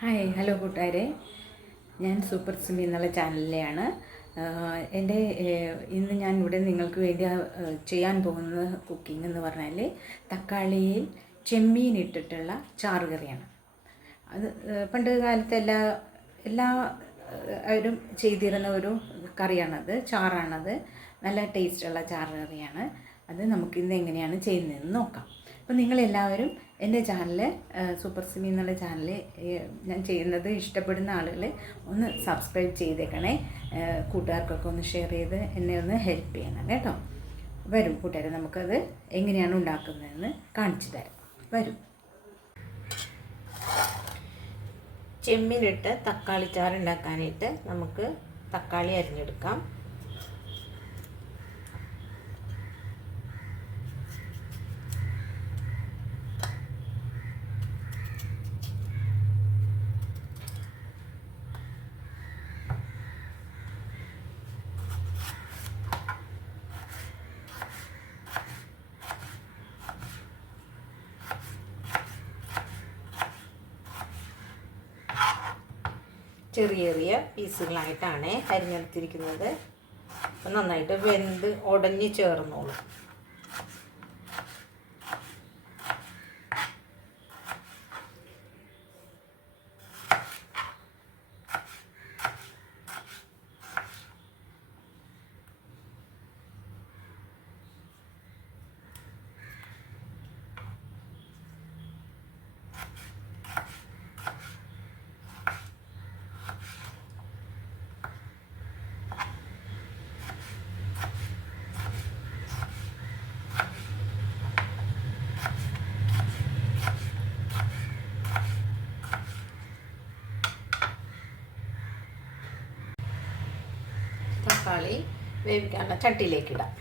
Hello കൂട്ടുകാരെ, ഞാൻ super Simi എന്നുള്ള ചാനലിലെയാണ്. ഇന്ന് ഞാൻ ഇവിടെ നിങ്ങൾക്ക് വേണ്ടി ചെയ്യാൻ പോകുന്ന കുക്കിംഗ് എന്ന് പറഞ്ഞാൽ തക്കാളിയിൽ ചെമ്മീൻ ഇട്ടിട്ടുള്ള ചാറുകറിയാണ്. അത് പണ്ട് കാലത്ത് എല്ലാവരും ചെയ്തിരുന്ന ഒരു കറിയാണത്, ചാറാണത്. നല്ല ടേസ്റ്റുള്ള ചാറുകറിയാണ്. അത് നമുക്കിന്ന് എങ്ങനെയാണ് ചെയ്യുന്നതെന്ന് നോക്കാം. അപ്പോൾ നിങ്ങളെല്ലാവരും എൻ്റെ ചാനൽ സൂപ്പർ സിമി എന്നുള്ള ചാനൽ ഞാൻ ചെയ്യുന്നത് ഇഷ്ടപ്പെടുന്ന ആളുകൾ ഒന്ന് സബ്സ്ക്രൈബ് ചെയ്തേക്കണേ. കൂട്ടുകാർക്കൊക്കെ ഒന്ന് ഷെയർ ചെയ്ത് എന്നെ ഒന്ന് ഹെൽപ്പ് ചെയ്യണം കേട്ടോ. വരും കൂട്ടുകാരെ, നമുക്കത് എങ്ങനെയാണ് ഉണ്ടാക്കുന്നതെന്ന് കാണിച്ചു തരാം. വരും. ചെമ്മീനിട്ട് തക്കാളി ചാറ് ഉണ്ടാക്കാനായിട്ട് നമുക്ക് തക്കാളി അരിഞ്ഞെടുക്കാം. ചെറിയ ചെറിയ പീസുകളായിട്ടാണ് അരിഞ്ഞെടുത്തിരിക്കുന്നത്. അപ്പം നന്നായിട്ട് വെന്ത് ഉടഞ്ഞ് ചേർന്നോളും. തക്കാളി വേവിക്കാനുള്ള ചട്ടിയിലേക്ക് ഇടാം.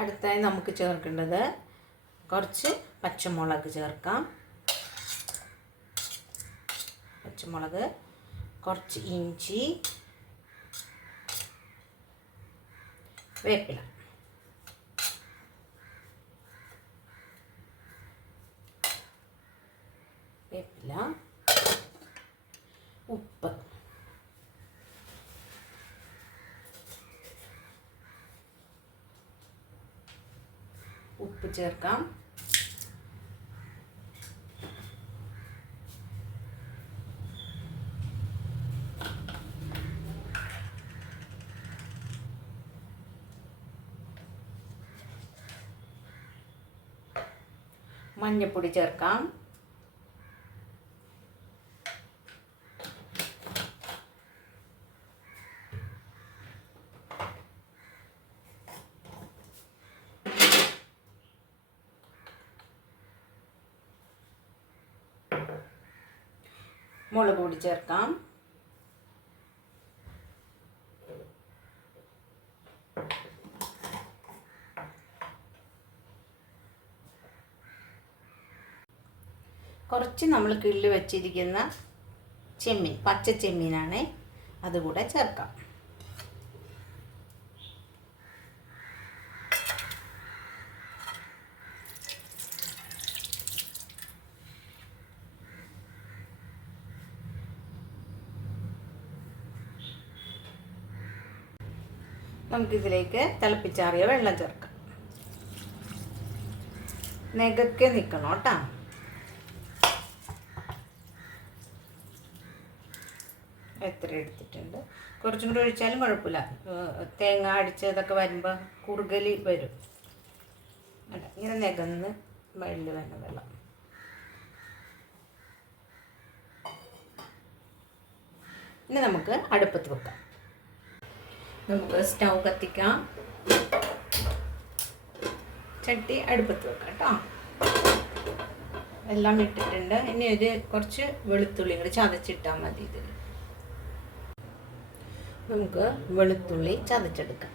അടുത്തായി നമുക്ക് ചേർക്കേണ്ടത് കുറച്ച് പച്ചമുളക് ചേർക്കാം. പച്ചമുളക്, കുറച്ച് ഇഞ്ചി, വേപ്പില, ഉപ്പ്, ചേർക്കാം. മഞ്ഞൾപ്പൊടി ചേർക്കാം. മുളക് പൊടി ചേർക്കാം. കുറച്ച് നമ്മൾ കിള്ളി വെച്ചിരിക്കുന്ന ചെമ്മീൻ, പച്ച ചെമ്മീനാണ്, അതുകൂടെ ചേർക്കാം. നമുക്കിതിലേക്ക് തിളപ്പിച്ചാറിയ വെള്ളം ചേർക്കാം. നെകക്കെ നിൽക്കണം കേട്ടോ. എത്ര എടുത്തിട്ടുണ്ട്, കുറച്ചും കൂടി ഒഴിച്ചാലും കുഴപ്പമില്ല. തേങ്ങ അടിച്ചതൊക്കെ വരുമ്പോൾ കുറുകലി വരും. ഇങ്ങനെ നെകന്ന് വെള്ളം വേണം വെള്ളം. ഇനി നമുക്ക് അടുപ്പത്ത് വെക്കാം. നമുക്ക് സ്റ്റൗ കത്തിക്കാം. ചട്ടി അടുപ്പത്ത് വെക്കാം കേട്ടോ. എല്ലാം ഇട്ടിട്ടുണ്ട്. ഇനി ഒരു കുറച്ച് വെളുത്തുള്ളി കൂടി ചതച്ചിട്ടാൽ മതി. ഇതിൽ നമുക്ക് വെളുത്തുള്ളി ചതച്ചെടുക്കാം.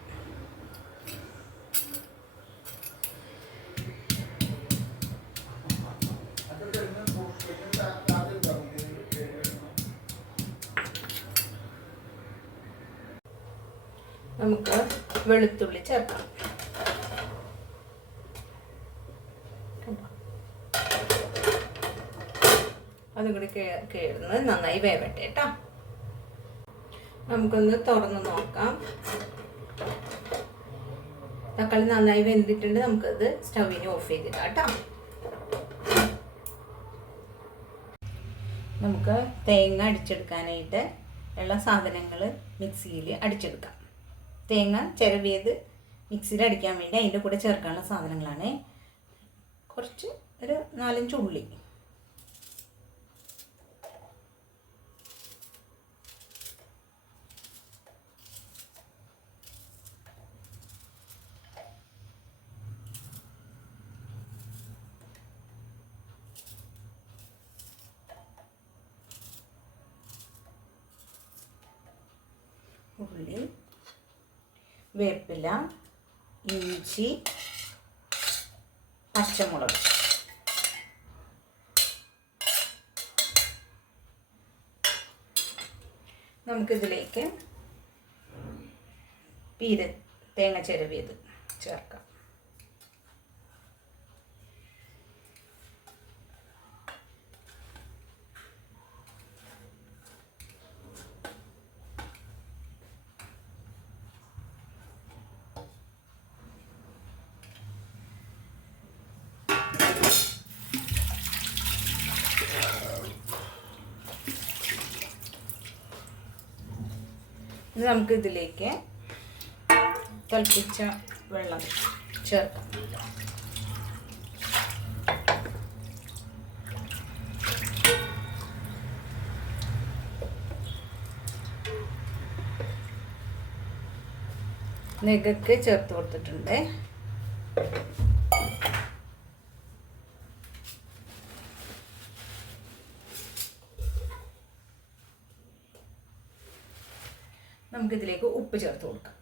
നമുക്ക് വെളുത്തുള്ളി ചേർക്കാം. അതും കൂടി കേൾന്ന് നന്നായി വേവട്ടെ കേട്ടോ. നമുക്കൊന്ന് തുറന്ന് നോക്കാം. തക്കാളി നന്നായി വെന്തിട്ടുണ്ട്. നമുക്കത് സ്റ്റൗവിന് ഓഫ് ചെയ്തിടാം കേട്ടോ. നമുക്ക് തേങ്ങ അടിച്ചെടുക്കാനായിട്ട് ഉള്ള സാധനങ്ങൾ മിക്സിയിൽ അടിച്ചെടുക്കാം. തേങ്ങ ചിരവിയത് മിക്സിയിൽ അടിക്കാൻ വേണ്ടി അതിൻ്റെ കൂടെ ചേർക്കാനുള്ള സാധനങ്ങളാണ്. കുറച്ച് ഒരു 4-5 ഉള്ളി, വേപ്പില, ഇഞ്ചി, പച്ചമുളക്. നമുക്കിതിലേക്ക് തേങ്ങ ചിരവിയത് ചേർക്കാം. ഇനി നമുക്ക് ഇതിലേക്ക് തിളപ്പിച്ച വെള്ളം ചേർക്കാം. നെഗക്ക് ചേർത്ത് കൊടുത്തിട്ടുണ്ട്. നമുക്കിതിലേക്ക് ഉപ്പ് ചേർത്ത് കൊടുക്കാം.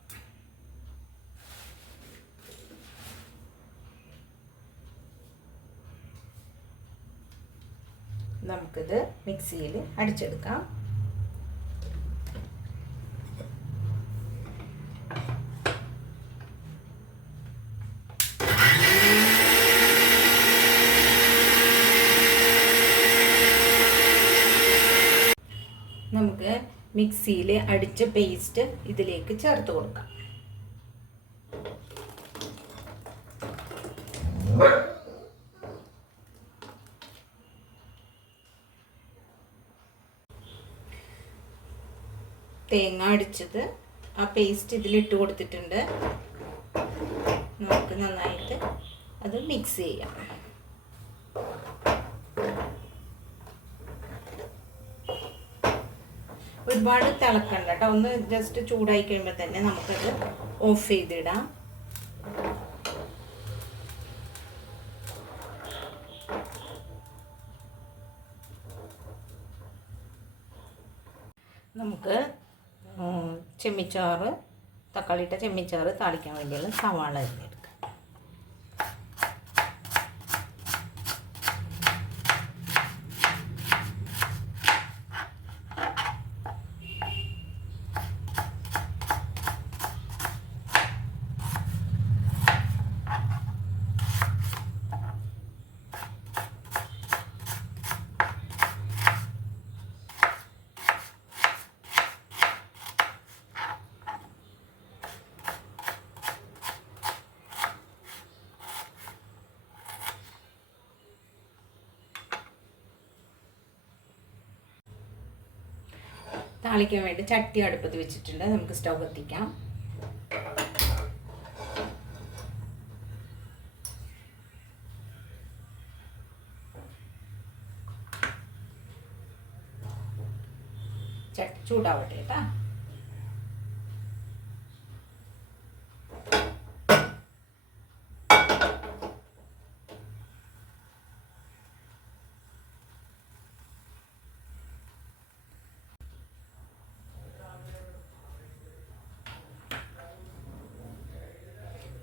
നമുക്കിത് മിക്സിയിൽ അടിച്ചെടുക്കാം. നമുക്ക് മിക്സിയിൽ അടിച്ച പേസ്റ്റ് ഇതിലേക്ക് ചേർത്ത് കൊടുക്കാം. തേങ്ങ അടിച്ചത് ആ പേസ്റ്റ് ഇതിലിട്ട് കൊടുത്തിട്ടുണ്ട്. നമുക്ക് നന്നായിട്ട് അത് മിക്സ് ചെയ്യാം. ഒരുപാട് തിളക്കണ്ട കേട്ടോ. ഒന്ന് ജസ്റ്റ് ചൂടായി കഴിയുമ്പോൾ തന്നെ നമുക്കത് ഓഫ് ചെയ്തിടാം. നമുക്ക് ചെമ്മിച്ചാറ്, തക്കാളിയിട്ട ചെമ്മിച്ചാറ് താളിക്കാൻ വേണ്ടിയുള്ള സവാള അരിഞ്ഞെടുക്കാം. താളിക്കാൻ വേണ്ടി ചട്ടി അടുപ്പത്ത് വെച്ചിട്ടുണ്ട്. നമുക്ക് സ്റ്റൗ കത്തിക്കാം. ചട്ടി ചൂടാവട്ടെ കേട്ടാ.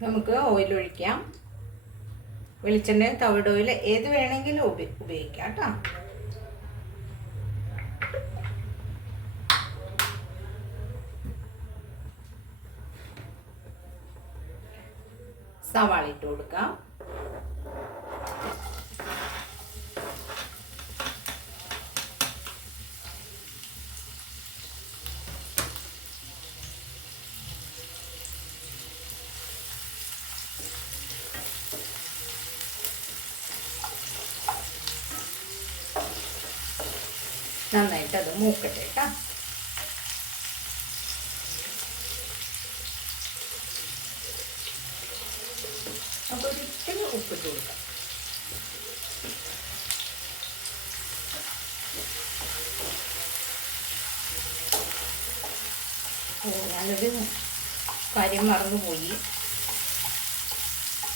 നമുക്ക് ഓയിൽ ഒഴിക്കാം. വെളിച്ചെണ്ണ, തവിട് ഓയിൽ ഏത് വേണമെങ്കിലും ഉപയോഗിക്കാം കേട്ടോ. സവാള ഇട്ട് കൊടുക്കാം. നന്നായിട്ട് അത് മൂക്കട്ടെ കേട്ടോ. അപ്പോൾ ഒരിക്കലും ഉപ്പിട്ട് കൊടുക്കാം. ഞാനൊരു കാര്യം മറന്നുപോയി,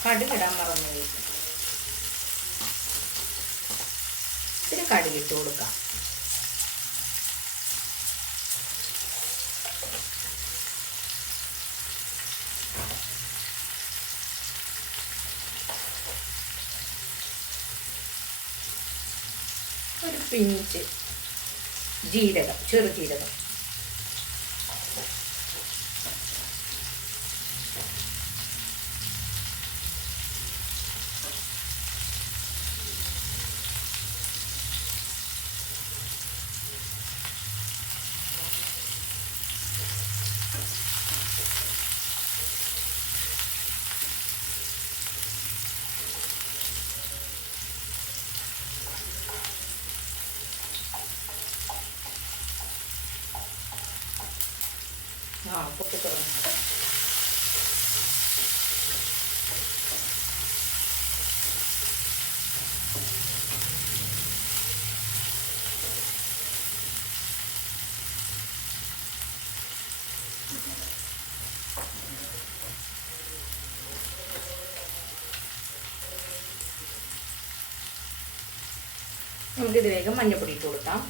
കടുകിടാൻ മറന്നുപോയി. ഇത്തിരി കടുകിട്ട് കൊടുക്കാം. ഒരു പിഞ്ച് ജീരകം, ചെറുജീരകം. പൊട്ടി തുടങ്ങി. നമുക്കിതിലേക്ക് മഞ്ഞൾപ്പൊടി ഇട്ട് കൊടുക്കാം.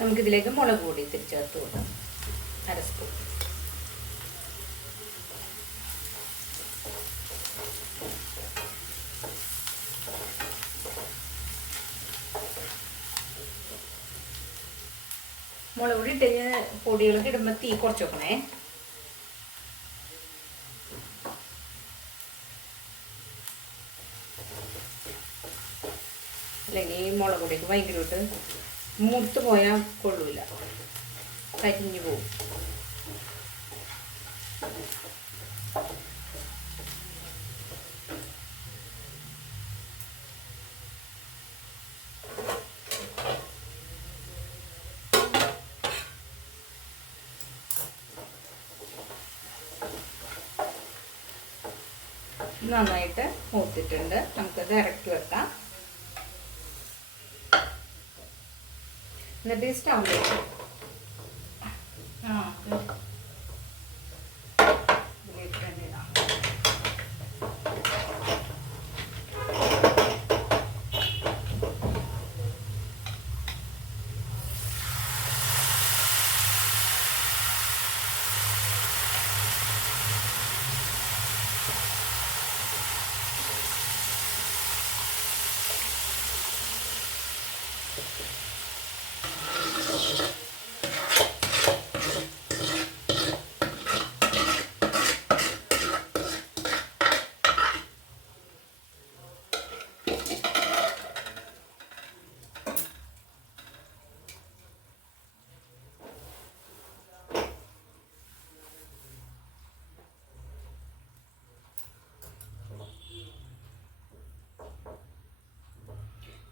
നമുക്കിതിലേക്ക് മുളക് പൊടി ചേർത്ത് കൊടുക്കാം, 1/2 സ്പൂൺ. മുളക് പൊടി ഇട്ട് പൊടികളൊക്കെ ഇടുമ്പോൾ തീ കുറച്ച് വെക്കണേ. അല്ലെങ്കിൽ മുളക് പൊടിയൊക്കെ ഭയങ്കരമായിട്ട് മൂത്ത് പോയാൽ കൊള്ളൂല, കരിഞ്ഞു പോകും. നന്നായിട്ട് മൂത്തിട്ടുണ്ട്. നമുക്കത് ഇറക്കി വെക്കാം. എന്നിട്ട് സ്റ്റൗ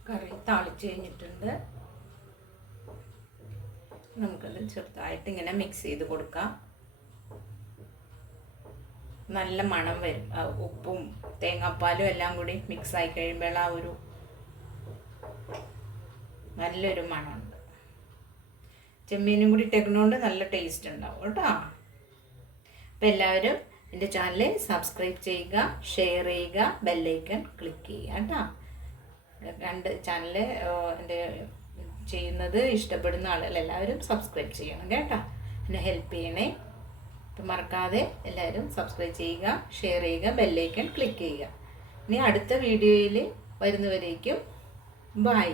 കറി താളിച്ച് കഴിഞ്ഞിട്ടുണ്ട്. നമുക്കത് ചെറുതായിട്ട് ഇങ്ങനെ മിക്സ് ചെയ്ത് കൊടുക്കാം. നല്ല മണം വരും. ഉപ്പും തേങ്ങാപ്പാലും എല്ലാം കൂടി മിക്സ് ആയി കഴിയുമ്പോൾ ആ ഒരു നല്ലൊരു മണമുണ്ട്. ചെമ്മീനും കൂടി ഇട്ടേക്കുന്നതുകൊണ്ട് നല്ല ടേസ്റ്റ് ഉണ്ടാവും കേട്ടോ. അപ്പോൾ എല്ലാവരും എൻ്റെ ചാനൽ സബ്സ്ക്രൈബ് ചെയ്യുക, ഷെയർ ചെയ്യുക, ബെല്ലൈക്കൺ ക്ലിക്ക് ചെയ്യുക കേട്ടോ. രണ്ട് ചാനൽ എൻ്റെ ചെയ്യുന്നത് ഇഷ്ടപ്പെടുന്ന ആളുകൾ എല്ലാവരും സബ്സ്ക്രൈബ് ചെയ്യണം കേട്ടോ. എന്നെ ഹെൽപ്പ് ചെയ്യണേ. അപ്പം മറക്കാതെ എല്ലാവരും സബ്സ്ക്രൈബ് ചെയ്യുക, ഷെയർ ചെയ്യുക, ബെല്ലൈക്കൺ ക്ലിക്ക് ചെയ്യുക. ഇനി അടുത്ത വീഡിയോയിൽ വരുന്നവരേക്കും ബൈ.